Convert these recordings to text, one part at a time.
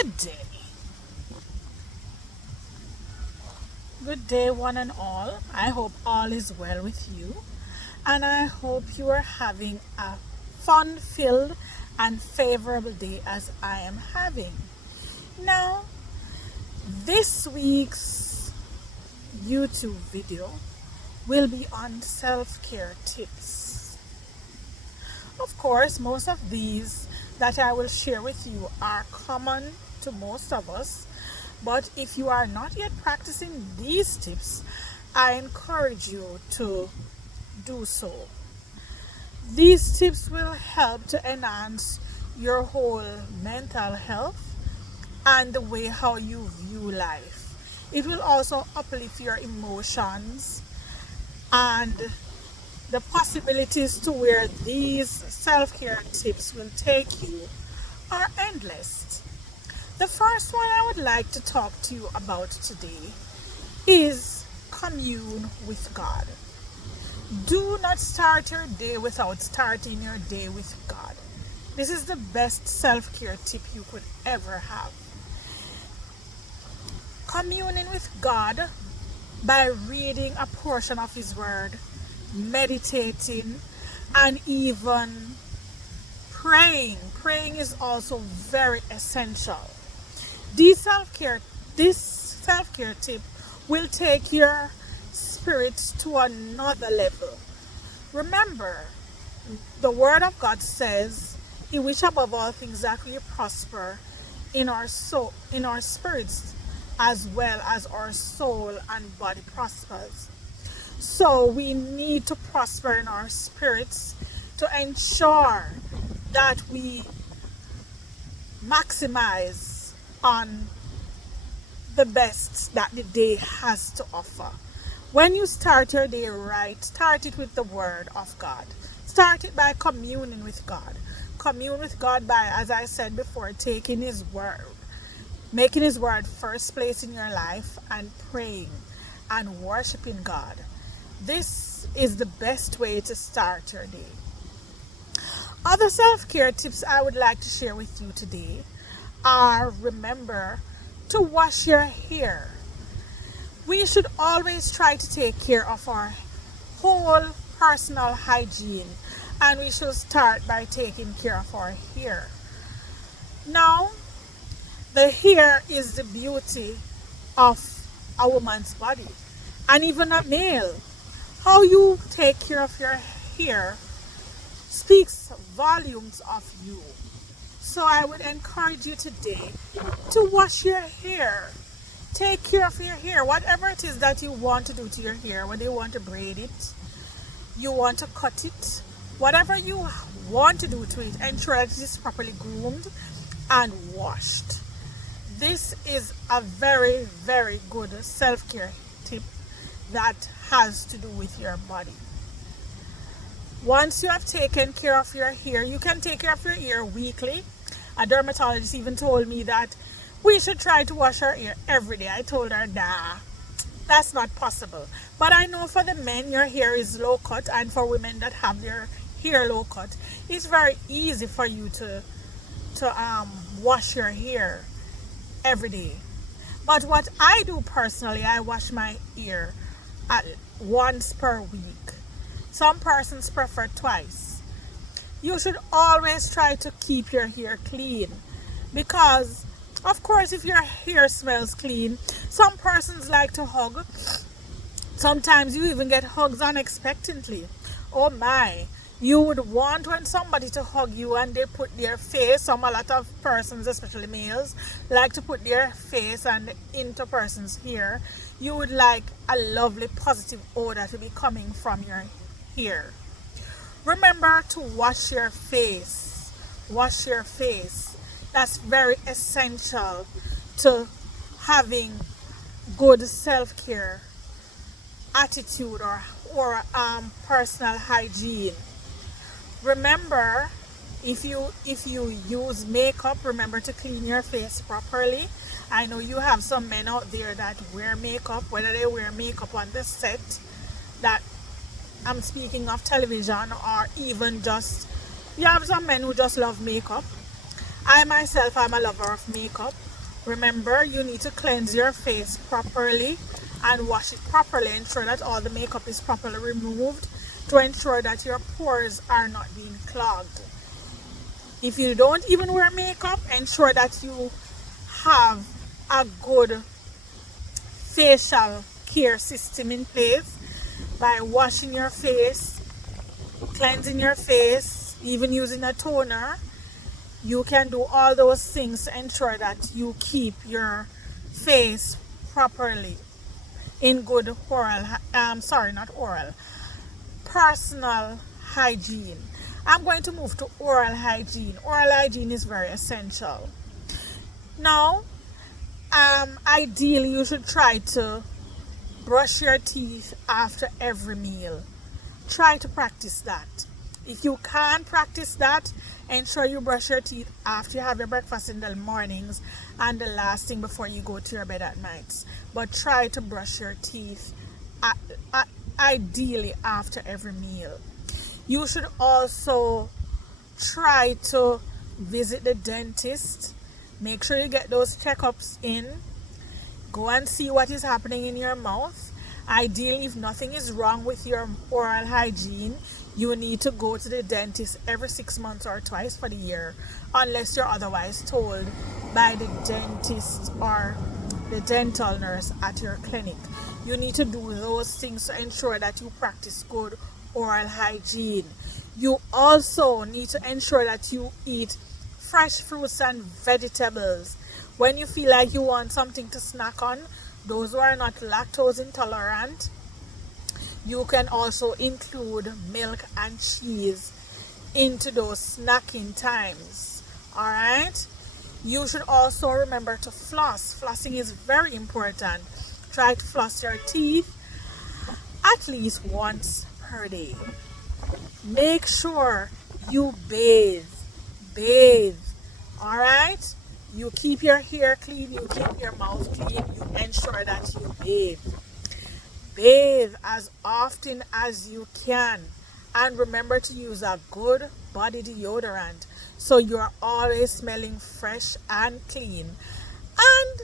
Good day. Good day, one and all. I hope all is well with you, and I hope you are having a fun filled and favorable day as I am having. Now, this week's YouTube video will be on self care tips. Of course, most of these that I will share with you are common to most of us, but if you are not yet practicing these tips, I encourage you to do so. These tips will help to enhance your whole mental health and the way how you view life. It will also uplift your emotions, and the possibilities to where these self-care tips will take you are endless. The first one I would like to talk to you about today is commune with God. Do not start your day without starting your day with God. This is the best self-care tip you could ever have. Communing with God by reading a portion of His Word, meditating, and even praying. Praying is also very essential. This self-care tip will take your spirit to another level. Remember, the Word of God says, "In which above all things that we prosper in our soul, in our spirits, as well as our soul and body prospers." So we need to prosper in our spirits to ensure that we maximize on the best that the day has to offer. When you start your day right, start it with the Word of God. Start it by communing with God. Commune with God by, as I said before, taking His Word, making His Word first place in your life, and praying and worshiping God. This is the best way to start your day. Other self-care tips I would like to share with you today are: remember to wash your hair. We should always try to take care of our whole personal hygiene, and we should start by taking care of our hair. Now, the hair is the beauty of a woman's body, and even a male. How you take care of your hair speaks volumes of you. So I would encourage you today to wash your hair. Take care of your hair. Whatever it is that you want to do to your hair, whether you want to braid it, you want to cut it, whatever you want to do to it, ensure that it is properly groomed and washed. This is a very, very good self-care tip that has to do with your body. Once you have taken care of your hair, you can take care of your hair weekly. A dermatologist even told me that we should try to wash our hair every day. I told her, nah, that's not possible. But I know for the men, your hair is low cut, and for women that have their hair low cut, it's very easy for you to wash your hair every day. But what I do personally, I wash my hair once per week. Some persons prefer twice. You should always try to keep your hair clean, because of course if your hair smells clean, some persons like to hug. Sometimes you even get hugs unexpectedly. Oh my, you would want when somebody to hug you and they put their face, a lot of persons, especially males, like to put their face and into person's hair. You would like a lovely positive odor to be coming from your hair. Remember to wash your face. Wash your face. That's very essential to having good self-care attitude or personal hygiene. Remember, if you use makeup, remember to clean your face properly. I know you have some men out there that wear makeup, whether they wear makeup on the set, that I'm speaking of television, or even just, you have some men who just love makeup. I myself am a lover of makeup. Remember, you need to cleanse your face properly and wash it properly. Ensure that all the makeup is properly removed to ensure that your pores are not being clogged. If you don't even wear makeup, ensure that you have a good facial care system in place by washing your face, cleansing your face, even using a toner. You can do all those things to ensure that you keep your face properly in good personal hygiene. I'm going to move to oral hygiene. Oral hygiene is very essential. Now, ideally you should try to brush your teeth after every meal. Try to practice that. If you can't practice that, ensure you brush your teeth after you have your breakfast in the mornings and the last thing before you go to your bed at night. But try to brush your teeth ideally after every meal. You should also try to visit the dentist. Make sure you get those checkups in. Go and see what is happening in your mouth. Ideally, if nothing is wrong with your oral hygiene, you need to go to the dentist every 6 months or twice for the year, unless you're otherwise told by the dentist or the dental nurse at your clinic. You need to do those things to ensure that you practice good oral hygiene. You also need to ensure that you eat fresh fruits and vegetables. When you feel like you want something to snack on, those who are not lactose intolerant, you can also include milk and cheese into those snacking times. Alright? You should also remember to floss. Flossing is very important. Try to floss your teeth at least once per day. Make sure you bathe. Alright? You keep your hair clean, you keep your mouth clean, you ensure that you bathe. Bathe as often as you can. And remember to use a good body deodorant so you're always smelling fresh and clean. And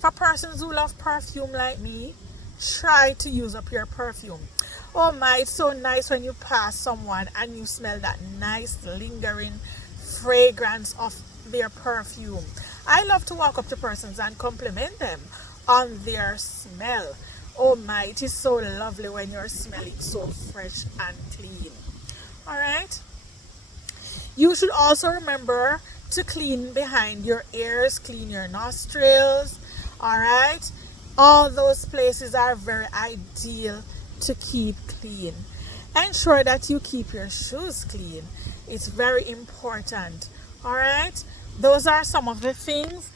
for persons who love perfume like me, try to use up your perfume. Oh my, it's so nice when you pass someone and you smell that nice lingering fragrance of their perfume. I love to walk up to persons and compliment them on their smell. Oh my, it is so lovely when you're smelling so fresh and clean. Alright? You should also remember to clean behind your ears, clean your nostrils. Alright? All those places are very ideal to keep clean. Ensure that you keep your shoes clean. It's very important. Alright? Those are some of the things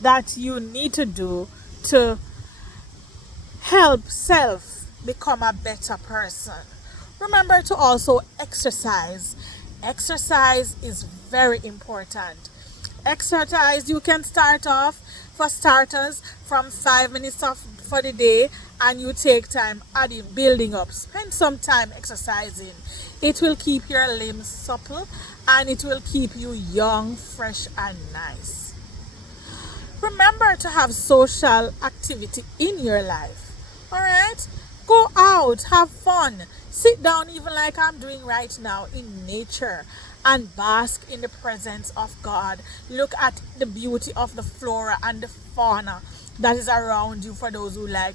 that you need to do to help self become a better person. Remember to also exercise. Exercise is very important. Exercise, you can start off, for starters, from 5 minutes for the day, and you take time adding, building up. Spend some time exercising. It will keep your limbs supple and it will keep you young, fresh and nice. Remember to have social activity in your life. Alright? Go out, have fun. Sit down even like I'm doing right now in nature and bask in the presence of God. Look at the beauty of the flora and the fauna that is around you for those who like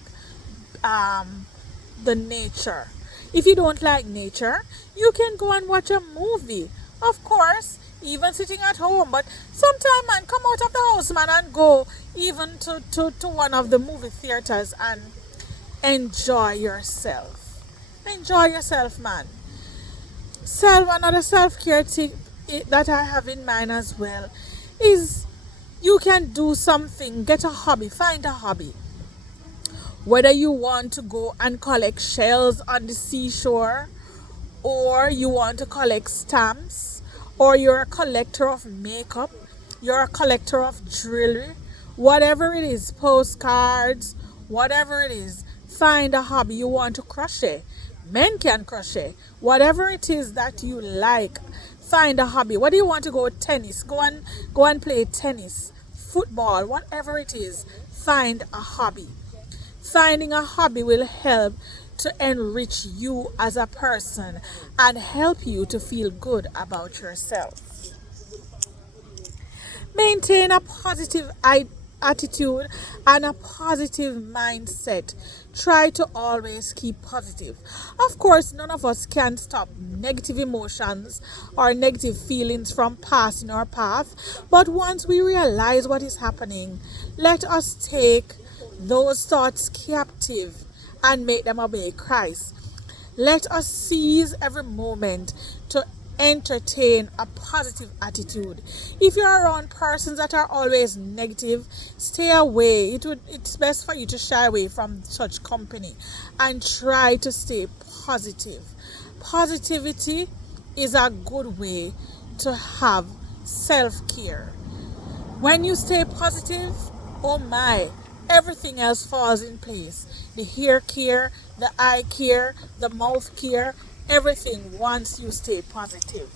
the nature. If you don't like nature, you can go and watch a movie. Of course, even sitting at home. But sometime, man, come out of the house, man, and go even to one of the movie theaters and enjoy yourself. Enjoy yourself, man. Another self-care tip that I have in mind as well is you can do something, get a hobby, find a hobby. Whether you want to go and collect shells on the seashore, or you want to collect stamps, or you're a collector of makeup, you're a collector of jewelry, whatever it is, postcards, whatever it is, find a hobby. You want to crochet, men can crochet, whatever it is that you like, find a hobby. Whether you want to go tennis, go and play tennis, football, whatever it is, find a hobby. Finding a hobby will help to enrich you as a person and help you to feel good about yourself. Maintain a positive attitude and a positive mindset. Try to always keep positive. Of course, none of us can stop negative emotions or negative feelings from passing our path, but once we realize what is happening, let us take those thoughts captive and make them obey Christ. Let us seize every moment to entertain a positive attitude. If you're around persons that are always negative, stay away. It's best for you to shy away from such company and try to stay positive. Positivity is a good way to have self-care. When you stay positive, oh my, everything else falls in place. The hair care, the eye care, the mouth care, everything once you stay positive.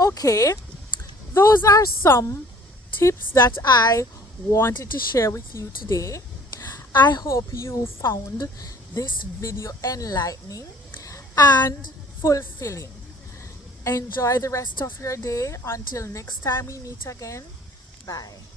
Okay, those are some tips that I wanted to share with you today. I hope you found this video enlightening and fulfilling. Enjoy the rest of your day. Until next time we meet again. Bye.